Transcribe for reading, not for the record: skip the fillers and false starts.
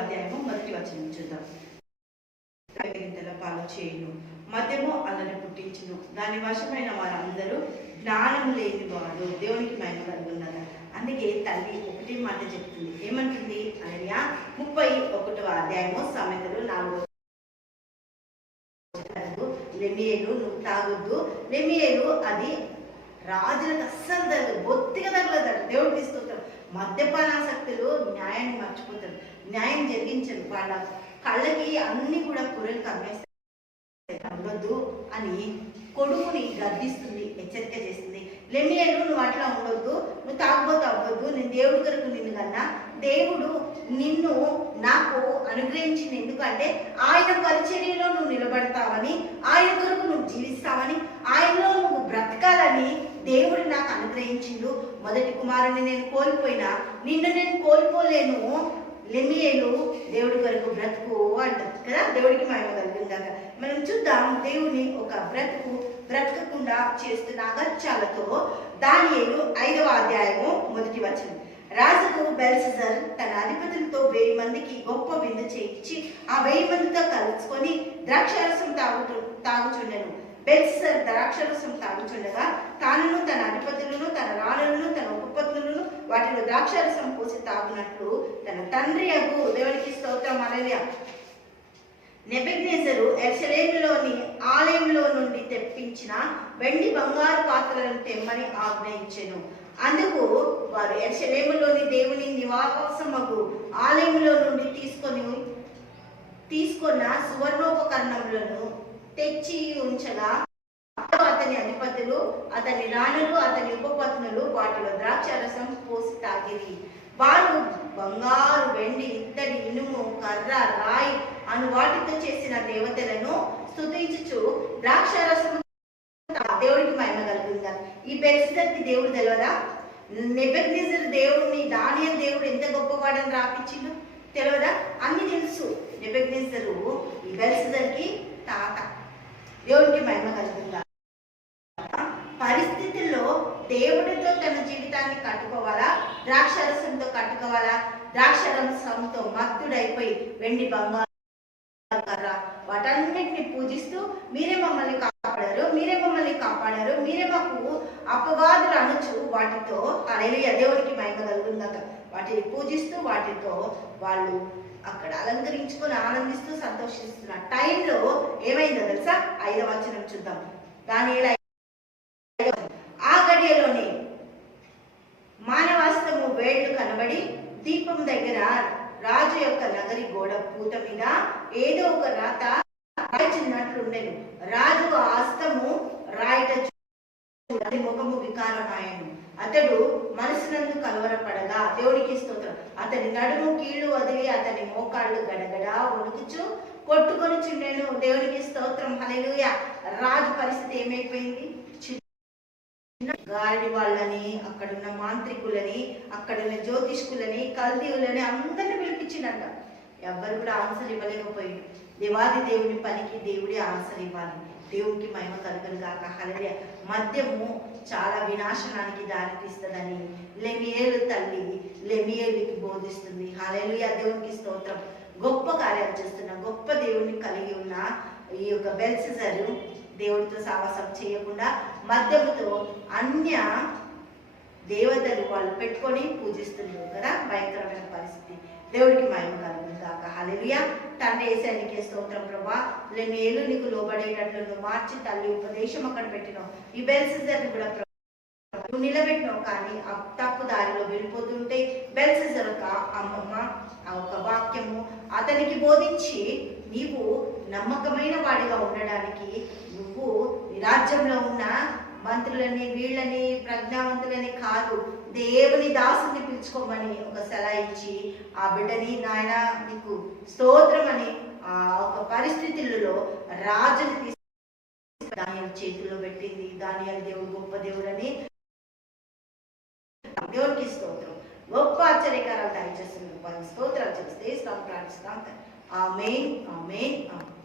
అధ్యాయము 1వ వచనం చూద్దాం. పాలు చేయును, మద్యము అల్లరి పుట్టించును, దాని వశమైన వారందరూ జ్ఞానము లేని వాడు. దేవునికి మహిమ కలుగున్నదా. అందుకే తల్లి ఒకటి మాట చెప్తుంది, ఏమంటుంది అనగా 31వ అధ్యాయము సామెతలు 4వ లెమియేలు నువ్వు తాగొద్దు. లెమియేలు అది రాజులకు అస్సలు తగ్గదు, బొత్తిగా తగలదట. దేవుడికి స్తోత్రం. మద్యపానాసక్తులు న్యాయాన్ని మర్చిపోతారు, న్యాయం జరిగించరు. వాళ్ళ కళ్ళకి అన్ని కూడా కూరలు కమ్మేస్తారు. ఉండొద్దు అని కొడుకుని గద్దిస్తుంది, హెచ్చరిక చేస్తుంది. లెమియేలు నువ్వు అట్లా ఉండొద్దు, నువ్వు తాగుబోతు అవ్వద్దు, నేను దేవుడి కొరకు నిన్ను కన్నా, దేవుడు నిన్ను నాకు అనుగ్రహించింది ఎందుకంటే ఆయన పరిచర్యలో నువ్వు నిలబడతావని, ఆయన కొరకు నువ్వు జీవిస్తావని, ఆయనలో నువ్వు బ్రతకాలని దేవుడు నాకు అనుగ్రహించిండు. మొదటి కుమారుని నేను కోల్పోయినా నిన్ను నేను కోల్పోలేను. లెమియేలు దేవుడి కొరకు బ్రతుకు అంటారు కదా. దేవుడికి మహిమ కలుగుందాక మనం చూద్దాం. దేవుని ఒక బ్రతకకుండా చేస్తున్న అగత్యాలతో దానియేలు 5వ అధ్యాయము 1వ వచనం. రాజుకు బెల్షస్సర్ తన అధిపతులతో 1000 మందికి గొప్ప విందు చేయించి ఆ 1000 మందితో కలుసుకొని ద్రాక్షారసం తాగుచుండెను. బెల్షస్సర్ ద్రాక్షారసం తాగుచుండగా తానును తన అధిపతులను తన రాణులను తన ఉపపత్నులను వాటిలో ద్రాక్షారసం పోసి తాగునట్లు తన తండ్రి అగు దేవునికి స్తోత్రం హల్లెలూయా నెబుకద్నెజరు యెరూషలేములోని ఆలయంలో నుండి తెప్పించిన వెండి బంగారు పాత్రలను తెమ్మని ఆజ్ఞయించెను. అందుకు వారు యెరూషలేములోని దేవుని నివాసమగు ఆలయంలో నుండి తీసుకున్న సువర్ణోపకరణములను తెచ్చి ఉంచగా అతని అధిపతులు అతని రాణులు అతని ఉపపత్నులు వాటిలో ద్రాక్షారసం పోసి తాగిరి. వారు బంగారు వెండి ఇత్తడి ఇనుము కర్ర రాయి అను వాటితో చేసిన దేవతలను స్తుతించుచు ద్రాక్షారసం దేవుడికి మహిమ కలుగుతుందా. ఈ బెల్షస్సర్కి దేవుడు తెలియదా? నెబుకద్నెజరు దేవుడిని దానియేలు దేవుడు ఎంత గొప్పవాడని రాపించిండు తెలియదా? అన్ని తెలుసు. నెబుకద్నెజరు ఈ బెల్షస్సర్కి తాత. దేవుడికి మహిమ కలుగుతుందా. పరిస్థితుల్లో దేవుడితో తన జీవితాన్ని కట్టుకోవాలా, ద్రాక్షారసంతో కట్టుకోవాలా? ద్రాక్షారసంతో మత్తుడైపోయి వెండి బంగారు కర్ర వాటన్నిటిని పూజిస్తూ మీరే మమ్మల్ని కాపాడారు, మీరే మాకు అపవాదులు అనుచు వాటితో హల్లెలూయా దేవునికి మహిమ కలుగుందాక వాటిని పూజిస్తూ వాటితో వాళ్ళు అక్కడ అలంకరించుకొని ఆనందిస్తూ సంతోషిస్తున్న టైంలో ఏమైందో తెలుసా? 5వ వచనం చూద్దాం. దానియేలు ఆ గడియలోనే మానవాస్తము వేళ్లు కనబడి దీపం దగ్గర రాజు యొక్క నగరి గోడ పూత మీద ఏదో ఒక రాత రాయిచిన్నట్లుండెను. రాజు ఆ హస్తము రాయట ముఖము వికారమాయను. అతడు మనసునందు కలవరపడగా దేవుడికి స్తోత్రం. అతని నడుము కీళ్లు వదిలి అతని మోకాళ్ళు గడగడా వణుకుచు కొట్టుకొని చుండెను. దేవుడికి స్తోత్రం హల్లెలూయా. రాజు పరిస్థితి ఏమైపోయింది? గారడి వాళ్ళని, అక్కడున్న మాంత్రికులని, అక్కడున్న జ్యోతిష్కులని, కల్దీయులని అందరిని పిలిపించిందంట. ఎవ్వరు కూడా ఆన్సర్ ఇవ్వలేకపోయింది. దేవాది దేవుని పనికి దేవుడే ఆన్సర్ ఇవ్వాలి. దేవునికి మహిమ కలుగును గాక హల్లెలూయా. మద్యము చాలా వినాశనానికి దారితీస్తుందని లెమియేలు తల్లి లెమియేలుకి బోధిస్తుంది. హల్లెలూయా దేవునికి స్తోత్రం. గొప్ప కార్యాలు చేస్తున్న గొప్ప దేవుని కలిగి ఉన్న ఈ యొక్క బెల్షస్సరు దేవుడితో సావాసం చేయకుండా మద్యముతో అన్య దేవతలు వాళ్ళు పెట్టుకొని పూజిస్తున్నారు కదా. భయంకరమైన పరిస్థితి. దేవుడికి మహిమ కలుగును గాక హల్లెలూయా. తండ్రి యేసయ్యకే స్తోత్రం ప్రభా. లెమియేలు నీకు లోబడేటట్లు నువ్వు మార్చి తల్లి ఉపదేశం అక్కడ పెట్టినావు. ఈ బెల్షస్సర్ని కూడా నువ్వు నిలబెట్టినావు. కానీ ఆ తప్పు దారిలో వెళ్ళిపోతుంటే బెల్షస్సర్ ఒక అమ్మమ్మ ఆ ఒక వాక్యము అతనికి బోధించి నీవు నమ్మకమైన వాడిగా ఉండడానికి నువ్వు రాజ్యంలో ఉన్న మంత్రులని వీళ్ళని ప్రజ్ఞావంతులని కాదు, దేవుని దాసుని పిలుచుకోమని ఒక సలహా ఇచ్చి ఆ బిడ్డని నాయన నీకు స్తోత్రం అని ఆ ఒక పరిస్థితులలో రాజుని తీసుకు దానియేలు చేతుల్లో పెట్టింది. దానియేలు దేవుడు గొప్ప దేవుడని దేవునికి స్తోత్రం. గొప్ప ఆశ్చర్యకారాలు దయచేస్తున్నారు. స్తోత్రాలు చేస్తే ప్రార్థిస్తాం. ఆమేన్ ఆమేన్ ఆమేన్.